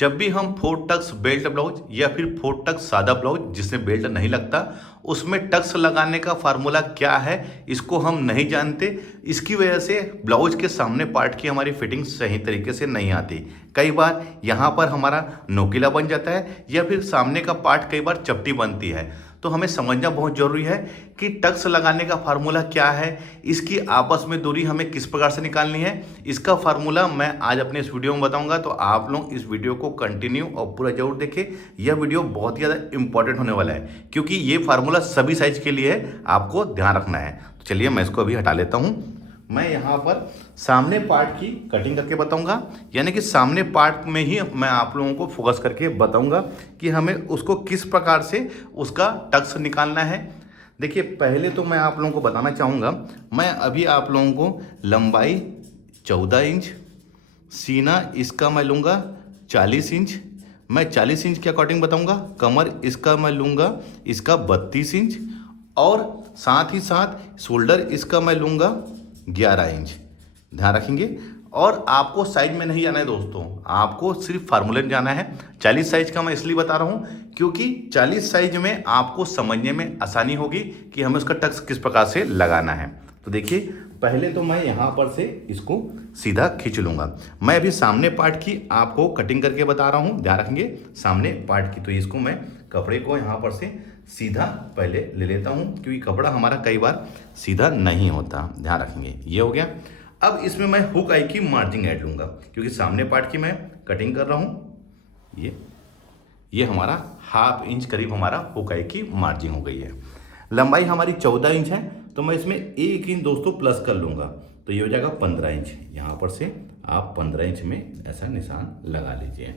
जब भी हम 4 टक्स बेल्ट ब्लाउज या फिर 4 टक्स सादा ब्लाउज जिसमें बेल्ट नहीं लगता उसमें टक्स लगाने का फार्मूला क्या है इसको हम नहीं जानते। इसकी वजह से ब्लाउज के सामने पार्ट की हमारी फिटिंग सही तरीके से नहीं आती। कई बार यहाँ पर हमारा नोकीला बन जाता है या फिर सामने का पार्ट कई बार चपटी बनती है। तो हमें समझना बहुत ज़रूरी है कि टक्स लगाने का फार्मूला क्या है, इसकी आपस में दूरी हमें किस प्रकार से निकालनी है। इसका फार्मूला मैं आज अपने इस वीडियो में बताऊंगा, तो आप लोग इस वीडियो को कंटिन्यू और पूरा जरूर देखें। यह वीडियो बहुत ही ज़्यादा इंपॉर्टेंट होने वाला है क्योंकि ये फार्मूला सभी साइज के लिए है, आपको ध्यान रखना है। तो चलिए मैं इसको अभी हटा लेता हूँ। मैं यहाँ पर सामने पार्ट की कटिंग करके बताऊंगा, यानी कि सामने पार्ट में ही मैं आप लोगों को फोकस करके बताऊंगा कि हमें उसको किस प्रकार से उसका टक्स निकालना है। देखिए पहले तो मैं आप लोगों को बताना चाहूँगा, मैं अभी आप लोगों को लंबाई 14 इंच, सीना इसका मैं लूँगा 40 इंच, मैं 40 इंच के अकॉर्डिंग बताऊँगा। कमर इसका मैं लूँगा इसका 32 इंच और साथ ही साथ शोल्डर इसका मैं लूँगा 11 इंच। ध्यान रखेंगे। और आपको साइज में नहीं जाना है दोस्तों, आपको सिर्फ फार्मूले में जाना है। 40 साइज का मैं इसलिए बता रहा हूँ क्योंकि 40 साइज में आपको समझने में आसानी होगी कि हमें उसका टक्स किस प्रकार से लगाना है। तो देखिए पहले तो मैं यहाँ पर से इसको सीधा खींच लूँगा। मैं अभी सामने पार्ट की आपको कटिंग करके बता रहा हूँ, ध्यान रखेंगे सामने पार्ट की। तो इसको मैं कपड़े को यहाँ पर से सीधा पहले ले लेता हूँ क्योंकि कपड़ा हमारा कई बार सीधा नहीं होता, ध्यान रखेंगे। ये हो गया। अब इसमें मैं हुक आई की मार्जिन ऐड लूँगा क्योंकि सामने पार्ट की मैं कटिंग कर रहा हूँ। ये हमारा 1/2 इंच करीब हमारा हुक आई की मार्जिन हो गई है। लंबाई हमारी 14 इंच है तो मैं इसमें 1 इंच दोस्तों प्लस कर लूँगा, तो ये हो जाएगा 15 इंच। यहाँ पर से आप 15 इंच में ऐसा निशान लगा लीजिए।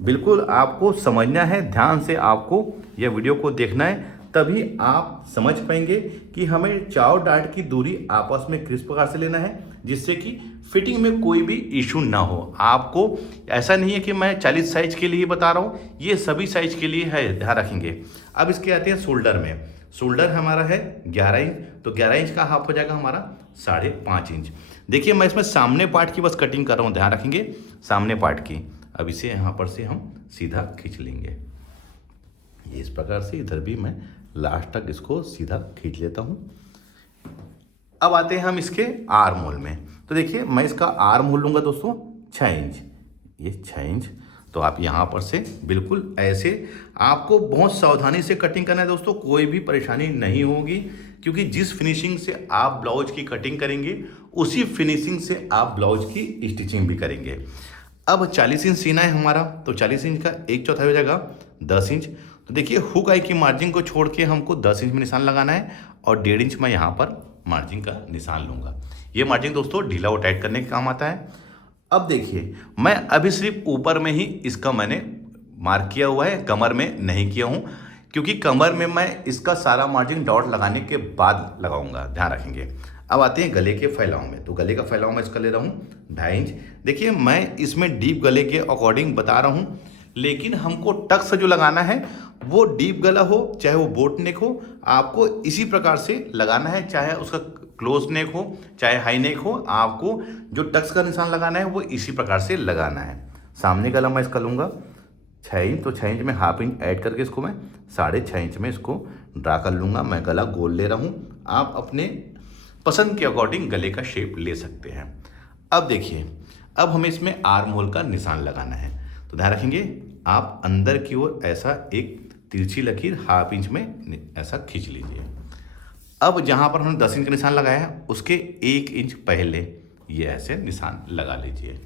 बिल्कुल आपको समझना है, ध्यान से आपको यह वीडियो को देखना है, तभी आप समझ पाएंगे कि हमें चाव डार्ट की दूरी आपस में किस प्रकार से लेना है जिससे कि फिटिंग में कोई भी इशू ना हो। आपको ऐसा नहीं है कि मैं 40 साइज के लिए बता रहा हूँ, ये सभी साइज के लिए है, ध्यान रखेंगे। अब इसके आते हैं शोल्डर में। शोल्डर हमारा है 11 इंच, तो 11 इंच का हाफ हो जाएगा हमारा 5.5 इंच। देखिए मैं इसमें सामने पार्ट की बस कटिंग कर रहा हूँ, ध्यान रखेंगे सामने पार्ट की। अब इसे यहाँ पर से हम सीधा खींच लेंगे, ये इस प्रकार से। इधर भी मैं लास्ट तक इसको सीधा खींच लेता हूँ। अब आते हैं हम इसके आर्म होल में। तो देखिए मैं इसका आर्म होल लूँगा दोस्तों 6 इंच, ये 6 इंच। तो आप यहाँ पर से बिल्कुल ऐसे आपको बहुत सावधानी से कटिंग करना है दोस्तों, कोई भी परेशानी नहीं होगी क्योंकि जिस फिनिशिंग से आप ब्लाउज की कटिंग करेंगे उसी फिनिशिंग से आप ब्लाउज की स्टिचिंग भी करेंगे। अब 40 इंच सीना है हमारा, तो 40 इंच का 1/4 हो जाएगा 10 इंच। तो देखिए हुक आई की मार्जिन को छोड़ के हमको 10 इंच में निशान लगाना है और 1.5 इंच मैं यहाँ पर मार्जिन का निशान लूँगा। ये मार्जिन दोस्तों ढीला और टाइट करने के काम आता है। अब देखिए मैं अभी सिर्फ ऊपर में ही इसका मैंने मार्क किया हुआ है, कमर में नहीं किया हूँ क्योंकि कमर में मैं इसका सारा मार्जिन डॉट लगाने के बाद लगाऊंगा, ध्यान रखेंगे। अब आते हैं गले के फैलाव में। तो गले का फैलाव मैं इसका ले रहा हूँ 2.5 इंच। देखिए मैं इसमें डीप गले के अकॉर्डिंग बता रहा हूँ, लेकिन हमको टक्स जो लगाना है वो डीप गला हो चाहे वो बोट नेक हो, आपको इसी प्रकार से लगाना है। चाहे उसका क्लोज नेक हो चाहे हाई नेक हो, आपको जो टक्स का निशान लगाना है वो इसी प्रकार से लगाना है। सामने गला मैं इसका लूँगा 6 इंच, तो 6 इंच में 1/2 इंच ऐड करके इसको मैं 6.5 इंच में इसको ड्रा कर लूँगा। मैं गला गोल ले रहा हूँ, आप अपने पसंद के अकॉर्डिंग गले का शेप ले सकते हैं। अब देखिए अब हमें इसमें आर्म होल का निशान लगाना है, तो ध्यान रखेंगे आप अंदर की ओर ऐसा एक तिरछी लकीर 1/2 इंच में ऐसा खींच लीजिए। अब जहाँ पर हमने 10 इंच का निशान लगाया है उसके 1 इंच पहले ये ऐसे निशान लगा लीजिए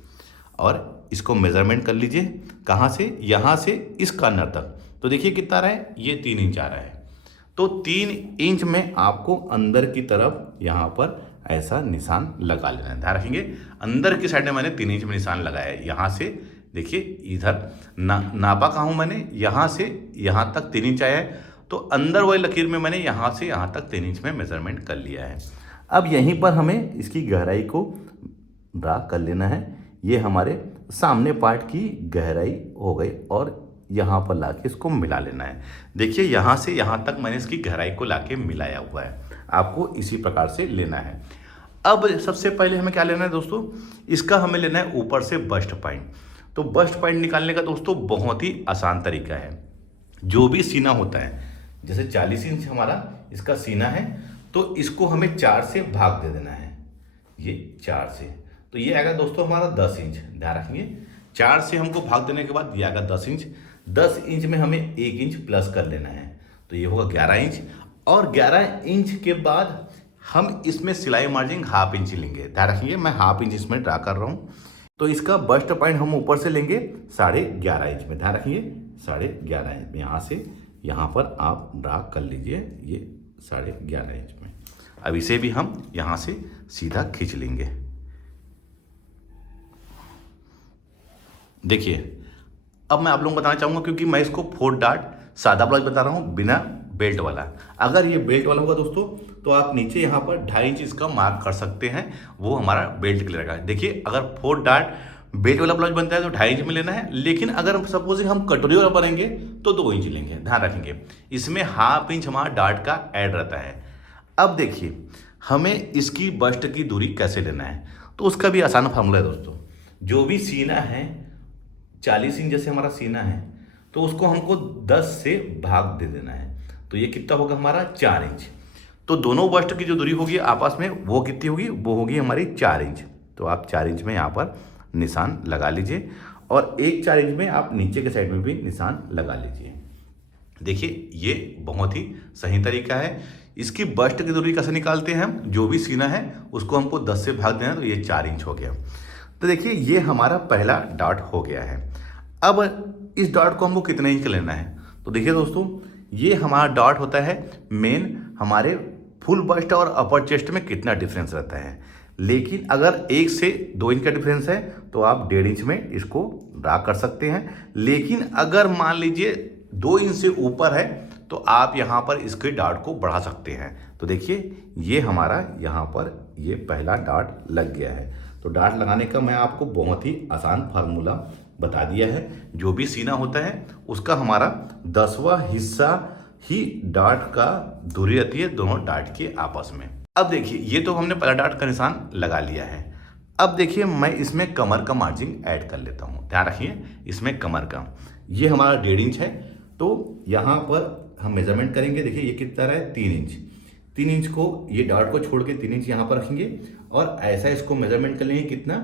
और इसको मेजरमेंट कर लीजिए। कहाँ से? यहाँ से इस कॉर्नर तक। तो देखिए कितना आ रहा है, ये 3 इंच आ रहा है। तो 3 इंच में आपको अंदर की तरफ यहाँ पर ऐसा निशान लगा लेना है, ध्यान रखेंगे। अंदर की साइड में मैंने 3 इंच में निशान लगाया है। यहाँ से देखिए इधर नापा कहाँ हूँ मैंने, यहाँ से यहाँ तक 3 इंच आया है, तो अंदर वाली लकीर में मैंने यहाँ से यहाँ तक 3 इंच में मेजरमेंट कर लिया है। अब यहीं पर हमें इसकी गहराई को ड्रा कर लेना है। ये हमारे सामने पार्ट की गहराई हो गई और यहाँ पर लाके इसको मिला लेना है। देखिए यहाँ से यहाँ तक मैंने इसकी गहराई को लाके मिलाया हुआ है, आपको इसी प्रकार से लेना है। अब सबसे पहले हमें क्या लेना है दोस्तों, इसका हमें लेना है ऊपर से बस्ट पॉइंट। तो बस्ट पॉइंट निकालने का दोस्तों बहुत ही आसान तरीका है। जो भी सीना होता है, जैसे 40 इंच हमारा इसका सीना है, तो इसको हमें 4 से भाग दे देना है, ये 4 से, तो ये आएगा दोस्तों हमारा 10 इंच। ध्यान रखेंगे 4 से हमको भाग देने के बाद ये आएगा 10 इंच। 10 इंच में हमें 1 इंच प्लस कर लेना है, तो ये होगा 11 इंच। और 11 इंच के बाद हम इसमें सिलाई मार्जिन हाफ इंच लेंगे। ध्यान रखिए मैं हाफ इंच इसमें ड्रा कर रहा हूँ। तो इसका बस्ट पॉइंट हम ऊपर से लेंगे 11.5 इंच में। ध्यान रखिए 11.5 इंच में, यहाँ से यहाँ पर आप ड्रा कर लीजिए ये 11.5 इंच में। अब इसे भी हम यहाँ से सीधा खींच लेंगे। देखिए अब मैं आप लोगों को बताना चाहूँगा, क्योंकि मैं इसको 4 डार्ट सादा ब्लाउज बता रहा हूँ बिना बेल्ट वाला। अगर ये बेल्ट वाला होगा दोस्तों तो आप नीचे यहाँ पर 2.5 इंच इसका मार्क कर सकते हैं, वो हमारा बेल्ट के लिए रहेगा। देखिए अगर 4 डार्ट बेल्ट वाला ब्लाउज बनता है तो 2.5 इंच में लेना है, लेकिन अगर सपोजिंग हम कटोरी वाला बनाएंगे तो 2 इंच लेंगे। ध्यान रखेंगे इसमें हाफ इंच हमारा डार्ट का ऐड रहता है। अब देखिए हमें इसकी बस्ट की दूरी कैसे लेना है, तो उसका भी आसान फार्मूला है दोस्तों। जो भी सीना है 40 इंच जैसे हमारा सीना है, तो उसको हमको 10 से भाग दे देना है, तो ये कितना होगा हमारा 4 इंच। तो दोनों बस्ट की जो दूरी होगी आपस में वो कितनी होगी, वो होगी हमारी 4 इंच। तो आप 4 इंच में यहाँ पर निशान लगा लीजिए, और एक 4 इंच में आप नीचे के साइड में भी निशान लगा लीजिए। देखिए ये बहुत ही सही तरीका है। इसकी बस्ट की दूरी कैसे निकालते हैं हम, जो भी सीना है उसको हमको 10 से भाग देना, तो ये 4 इंच हो गया। तो देखिए ये हमारा पहला डॉट हो गया है। अब इस डॉट को हमको कितने इंच लेना है, तो देखिए दोस्तों ये हमारा डॉट होता है मेन हमारे फुल बस्ट और अपर चेस्ट में कितना डिफरेंस रहता है। लेकिन अगर 1 से 2 इंच का डिफरेंस है तो आप 1.5 इंच में इसको ड्रा कर सकते हैं। लेकिन अगर मान लीजिए 2 इंच से ऊपर है तो आप यहाँ पर इसके डॉट को बढ़ा सकते हैं। तो देखिए ये हमारा यहाँ पर ये पहला डॉट लग गया है। तो डॉट लगाने का मैं आपको बहुत ही आसान फार्मूला बता दिया है। जो भी सीना होता है उसका हमारा 10वां हिस्सा ही डॉट का दूरी रहती है दोनों डॉट के आपस में। अब देखिए ये तो हमने पहला डॉट का निशान लगा लिया है। अब देखिए मैं इसमें कमर का मार्जिन ऐड कर लेता हूँ। ध्यान रखिए इसमें कमर का ये हमारा 1.5 इंच है, तो यहाँ पर हम मेजरमेंट करेंगे। देखिए ये कितना रहा है 3 इंच। 3 इंच को ये डॉट को छोड़ के 3 इंच यहाँ पर रखेंगे, और ऐसा इसको मेजरमेंट कर लेंगे कितना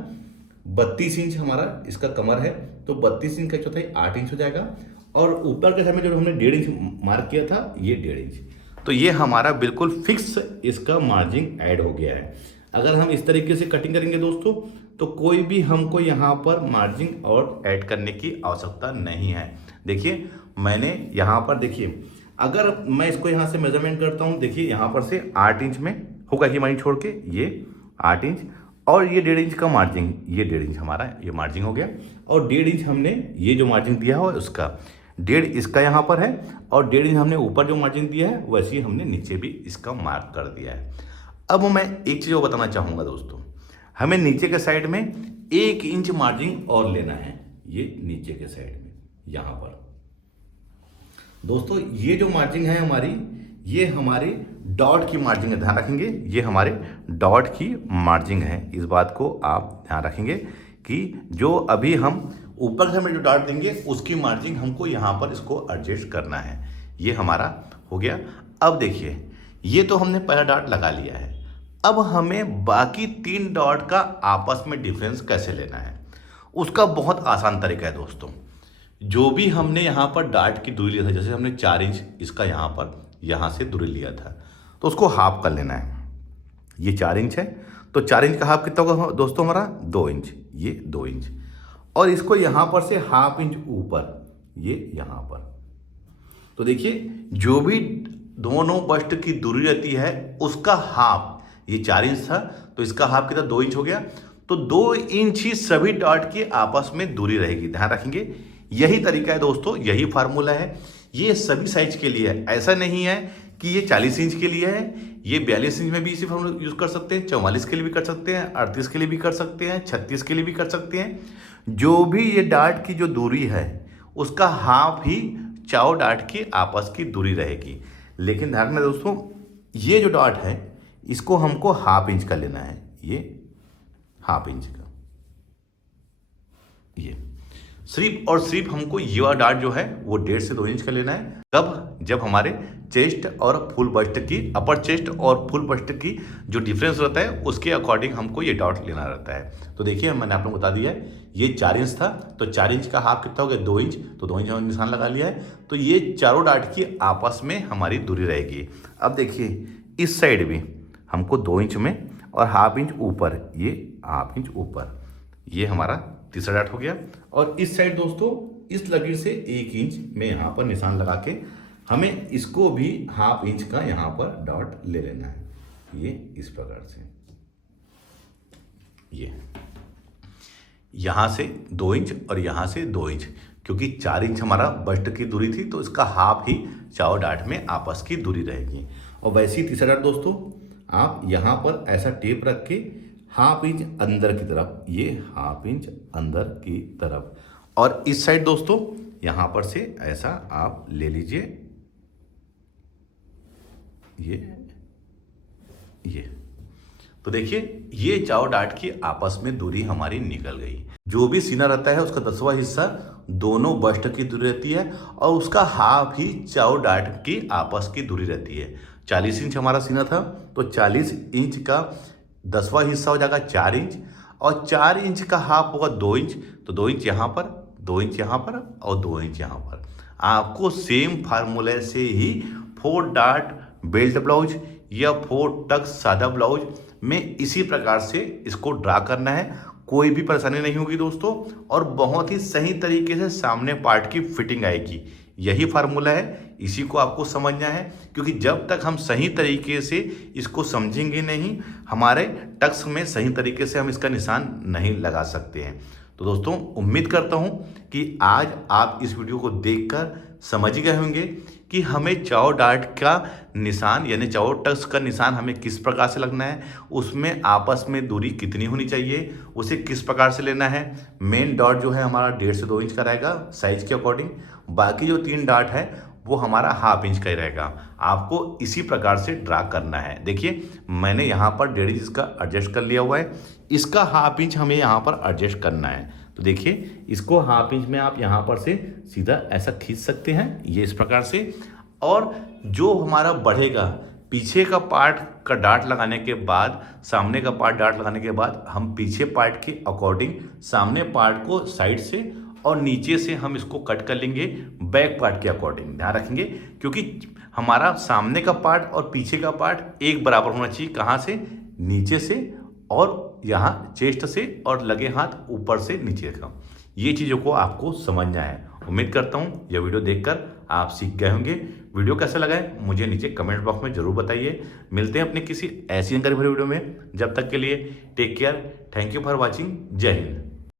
32 इंच हमारा इसका कमर है, तो 32 इंच का चौथाई 8 इंच हो जाएगा। और ऊपर के साइड में जो हमने 1.5 इंच मार्क किया था ये 1.5 इंच, तो ये हमारा बिल्कुल फिक्स इसका मार्जिन ऐड हो गया है। अगर हम इस तरीके से कटिंग करेंगे दोस्तों तो कोई भी हमको यहाँ पर मार्जिन और ऐड करने की आवश्यकता नहीं है। देखिए मैंने यहाँ पर देखिए अगर मैं इसको यहाँ से मेजरमेंट करता हूँ, देखिए यहाँ पर से 8 इंच में होगा ये मार्जिन छोड़ के, ये 8 इंच और ये 1.5 इंच का मार्जिन, ये 1.5 इंच हमारा ये मार्जिन हो गया। और 1.5 इंच हमने ये जो मार्जिन दिया है उसका 1.5 इसका यहाँ पर है, और 1.5 इंच हमने ऊपर जो मार्जिन दिया है वैसे ही हमने नीचे भी इसका मार्क कर दिया है। अब मैं एक चीज़ और बताना चाहूँगा दोस्तों, हमें नीचे के साइड में 1 इंच मार्जिन और लेना है, ये नीचे के साइड में यहाँ पर दोस्तों ये जो मार्जिन है हमारी, ये हमारी डॉट की मार्जिन है। ध्यान रखेंगे ये हमारे डॉट की मार्जिन है। इस बात को आप ध्यान रखेंगे कि जो अभी हम ऊपर से हमें जो डॉट देंगे उसकी मार्जिन हमको यहाँ पर इसको एडजस्ट करना है। ये हमारा हो गया। अब देखिए ये तो हमने पहला डॉट लगा लिया है। अब हमें बाकी 3 डॉट का आपस में डिफरेंस कैसे लेना है, उसका बहुत आसान तरीका है दोस्तों। जो भी हमने यहाँ पर डॉट की दूरी लिया था, जैसे हमने 4 इंच इसका यहाँ से दूरी लिया था, तो उसको हाफ कर लेना है। ये 4 इंच है, तो 4 इंच का हाफ कितना होगा दोस्तों हमारा 2 इंच, ये 2 इंच। और इसको यहाँ पर से हाफ इंच ऊपर, ये यहाँ पर। तो देखिए जो भी दोनों बस्ट की दूरी रहती है उसका हाफ, ये 4 इंच था तो इसका हाफ कितना 2 इंच हो गया। तो 2 इंच ही सभी डॉट की आपस में दूरी रहेगी। ध्यान रखेंगे यही तरीका है दोस्तों, यही फार्मूला है। ये सभी साइज के लिए है, ऐसा नहीं है कि ये 40 इंच के लिए है। ये 42 इंच में भी इसी फार्मूला यूज कर सकते हैं, 44 के लिए भी कर सकते हैं, 38 के लिए भी कर सकते हैं, 36 के लिए भी कर सकते हैं। जो भी ये डॉट की जो दूरी है उसका हाफ ही 4 डॉट की आपस की दूरी रहेगी। लेकिन ध्यान में दोस्तों ये जो डॉट है इसको हमको हाफ इंच का लेना है, ये हाफ इंच का। ये सिर्फ और सिर्फ हमको ये वाला डार्ट जो है वो 1.5 से 2 इंच का लेना है। कब? जब हमारे चेस्ट और फुल बस्ट की, अपर चेस्ट और फुल बस्ट की जो डिफरेंस रहता है उसके अकॉर्डिंग हमको ये डॉट लेना रहता है। तो देखिए मैंने आप लोगों को बता दिया है, ये 4 इंच था, तो 4 इंच का हाफ कितना हो गया? 2 इंच। तो 2 इंच हमने निशान लगा लिया है। तो ये चारों डार्ट की आपस में हमारी दूरी रहेगी। अब देखिए इस साइड भी हमको 2 इंच में और हाफ इंच ऊपर, ये हाफ इंच ऊपर, ये हमारा तीसरा डार्ट हो गया। और इस साइड दोस्तों इस लकीर से 1 इंच में यहाँ पर निशान लगा के हमें इसको भी हाफ इंच का यहाँ पर डॉट ले लेना है। ये इस प्रकार से, ये यहाँ से 2 इंच और यहाँ से 2 इंच, क्योंकि 4 इंच हमारा बस्ट की दूरी थी तो इसका हाफ ही चारों डार्ट में आपस की दूरी रहेगी। और वैसे ही तीसरा डार्ट दोस्तों आप यहाँ पर ऐसा टेप रख के हाफ इंच अंदर की तरफ, ये हाफ इंच अंदर की तरफ, और इस साइड दोस्तों यहाँ पर से ऐसा आप ले लीजिए, ये तो देखिए ये चारों डार्ट की आपस में दूरी हमारी निकल गई। जो भी सीना रहता है उसका 10वां हिस्सा दोनों बस्ट की दूरी रहती है और उसका हाफ ही चारों डार्ट की आपस की दूरी रहती है। 40 इंच हमारा सीना था तो 40 इंच का 10वां हिस्सा हो जाएगा 4 इंच, और 4 इंच का हाफ होगा 2 इंच। तो 2 इंच यहाँ पर, 2 इंच यहाँ पर और 2 इंच यहाँ पर। आपको सेम फार्मूले से ही 4 डार्ट बेल्ट ब्लाउज या 4 टक्स सादा ब्लाउज में इसी प्रकार से इसको ड्रा करना है। कोई भी परेशानी नहीं होगी दोस्तों, और बहुत ही सही तरीके से सामने पार्ट की फिटिंग आएगी। यही फार्मूला है, इसी को आपको समझना है, क्योंकि जब तक हम सही तरीके से इसको समझेंगे नहीं, हमारे टक्स में सही तरीके से हम इसका निशान नहीं लगा सकते हैं। तो दोस्तों उम्मीद करता हूं कि आज आप इस वीडियो को देखकर समझ गए होंगे कि हमें चारों डार्ट का निशान यानी चारों टक्स का निशान हमें किस प्रकार से लगना है, उसमें आपस में दूरी कितनी होनी चाहिए, उसे किस प्रकार से लेना है। मेन डॉट जो है हमारा 1.5 से 2 इंच का रहेगा साइज के अकॉर्डिंग, बाकी जो 3 डार्ट है वो हमारा हाफ इंच का ही रहेगा। आपको इसी प्रकार से ड्रा करना है। देखिए मैंने यहाँ पर 1.5 इंच का एडजस्ट कर लिया हुआ है, इसका हाफ इंच हमें यहाँ पर एडजस्ट करना है। तो देखिए इसको हाफ इंच में आप यहाँ पर से सीधा ऐसा खींच सकते हैं, ये इस प्रकार से। और जो हमारा बढ़ेगा पीछे का पार्ट का डार्ट लगाने के बाद, सामने का पार्ट डार्ट लगाने के बाद हम पीछे पार्ट के अकॉर्डिंग सामने पार्ट को साइड से और नीचे से हम इसको कट कर लेंगे बैक पार्ट के अकॉर्डिंग। ध्यान रखेंगे क्योंकि हमारा सामने का पार्ट और पीछे का पार्ट एक बराबर होना चाहिए। कहाँ से? नीचे से, और यहाँ चेस्ट से, और लगे हाथ ऊपर से नीचे का। ये चीज़ों को आपको समझना है। उम्मीद करता हूँ यह वीडियो देखकर आप सीख गए होंगे। वीडियो कैसा लगा है मुझे नीचे कमेंट बॉक्स में जरूर बताइए। मिलते हैं अपने किसी ऐसी जानकारी भरी वीडियो में। जब तक के लिए take care, thank you for watching, जय हिंद।